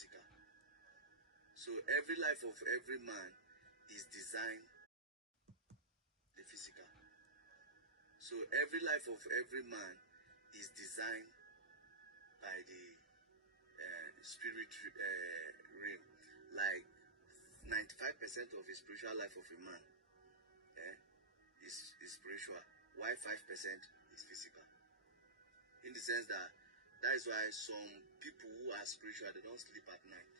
physical. So every life of every man is designed the physical. So every life of every man is designed by the spirit realm. Like 95% of the spiritual life of a man is spiritual, while 5% is physical. In the sense that is why some people who are spiritual, they don't sleep at night.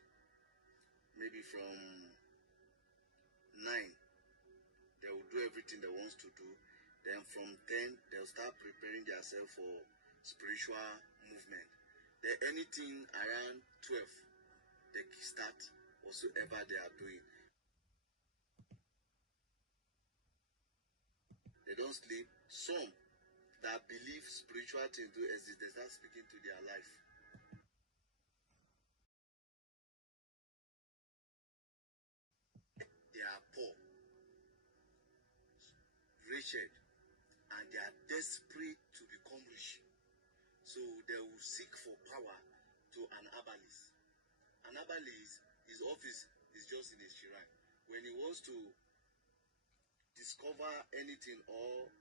Maybe from 9, they will do everything they want to do. Then from 10, they'll start preparing themselves for spiritual movement. Then anything around 12, they start whatsoever they are doing. They don't sleep. Some that believe spiritual things do exist, they start speaking to their life. They are poor, wretched, and they are desperate to become rich. So they will seek for power to an herbalist. An herbalist, his office is just in a shrine. When he wants to discover anything or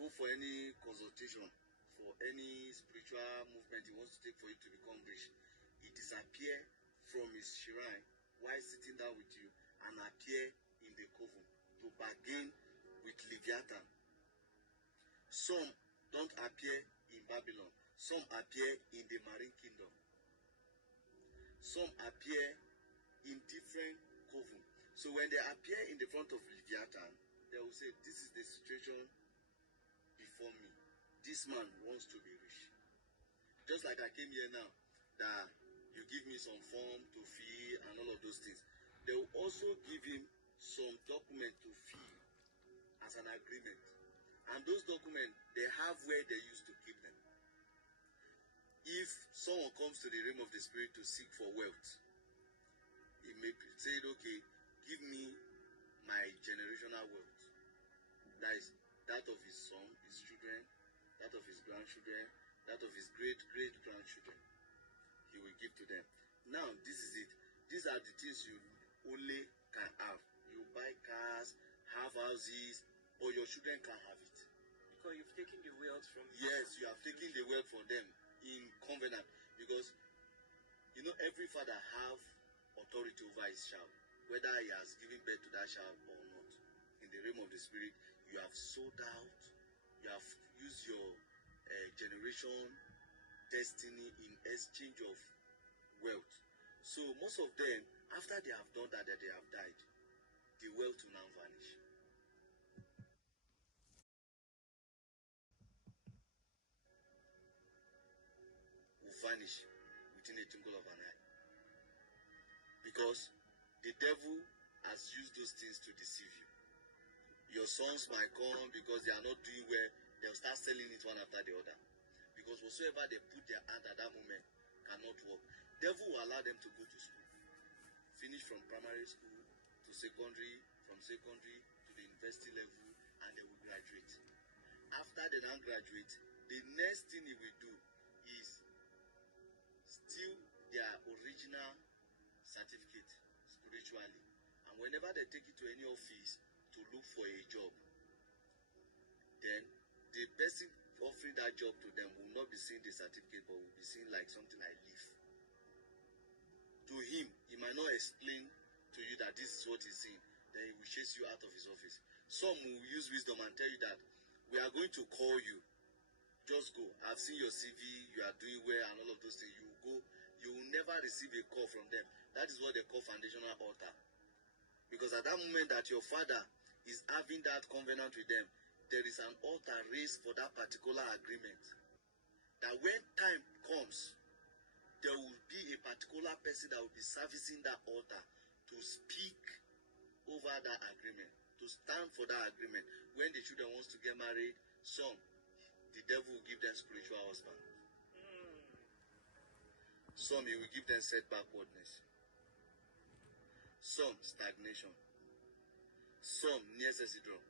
go for any consultation for any spiritual movement he wants to take for you to become rich, he disappears from his shrine while sitting down with you and appear in the coven to bargain with Leviathan. Some don't appear in Babylon. Some appear in the marine kingdom. Some appear in different coven. So when they appear in the front of Leviathan, they will say, this is the situation before me. This man wants to be rich. Just like I came here now, that you give me some form to fill and all of those things. They will also give him some document to fill as an agreement. And those documents, they have where they used to keep them. If someone comes to the realm of the spirit to seek for wealth, he may say, okay, give me my generational wealth. That is that of his son, his children, that of his grandchildren, that of his great-great-grandchildren. He will give to them. Now, this is it. These are the things you only can have. You buy cars, have houses, but your children can't have it. Because you've taken the wealth from them. Yes, you have taken the wealth from them in covenant. Because, you know, every father have authority over his child, whether he has given birth to that child or not. In the realm of the spirit, you have sold out, you have used your generation destiny in exchange of wealth. So most of them, after they have done that, they have died, the wealth will now vanish. Will vanish within a twinkle of an eye. Because the devil has used those things to deceive you. Your sons might come because they are not doing well, they'll start selling it one after the other. Because whatsoever they put their hand at that moment cannot work. Devil will allow them to go to school. Finish from primary school to secondary, from secondary to the university level, and they will graduate. After they now graduate, the next thing he will do is steal their original certificate spiritually. And whenever they take it to any office to look for a job, then the person offering that job to them will not be seeing the certificate, but will be seeing like something like leaf. To him, he might not explain to you that this is what he's seeing. Then he will chase you out of his office. Some will use wisdom and tell you that we are going to call you. Just go. I've seen your CV, you are doing well and all of those things. You will go. You will never receive a call from them. That is what they call foundational altar. Because at that moment that your father is having that covenant with them, there is an altar raised for that particular agreement. That when time comes, there will be a particular person that will be servicing that altar to speak over that agreement, to stand for that agreement. When the children wants to get married, some, the devil will give them spiritual husband. Some, he will give them set backwardness. Some, stagnation. Some, near syndrome.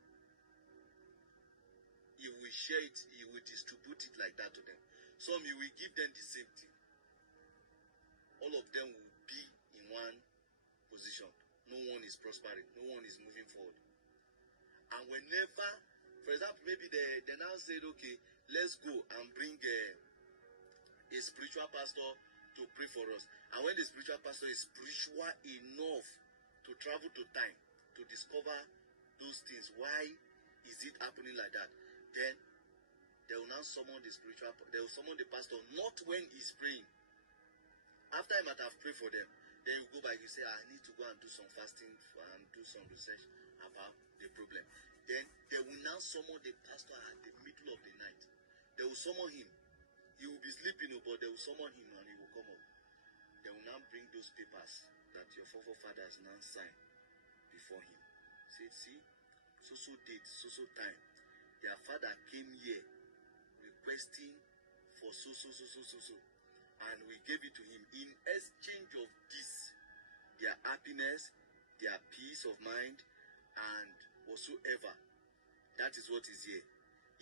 He will share it, he will distribute it like that to them. Some, he will give them the same thing. All of them will be position. No one is prospering. No one is moving forward. And whenever, for example, maybe they now said, okay, let's go and bring a spiritual pastor to pray for us. And when the spiritual pastor is spiritual enough to travel to time to discover those things, why is it happening like that? Then they will now summon they will summon the pastor, not when he's praying. After he might have prayed for them, then you go back, you say, I need to go and do some fasting and do some research about the problem. Then they will now summon the pastor at the middle of the night. They will summon him. He will be sleeping, but they will summon him and he will come up. They will now bring those papers that your forefathers now signed before him. Say, see, so date, so time. Their father came here requesting for so. And we gave it to him. In exchange of this, their happiness, their peace of mind, and whatsoever. That is what is here.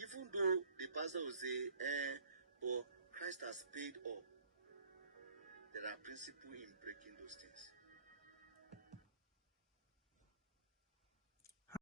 Even though the pastor will say, but Christ has paid all. There are principles in breaking those things.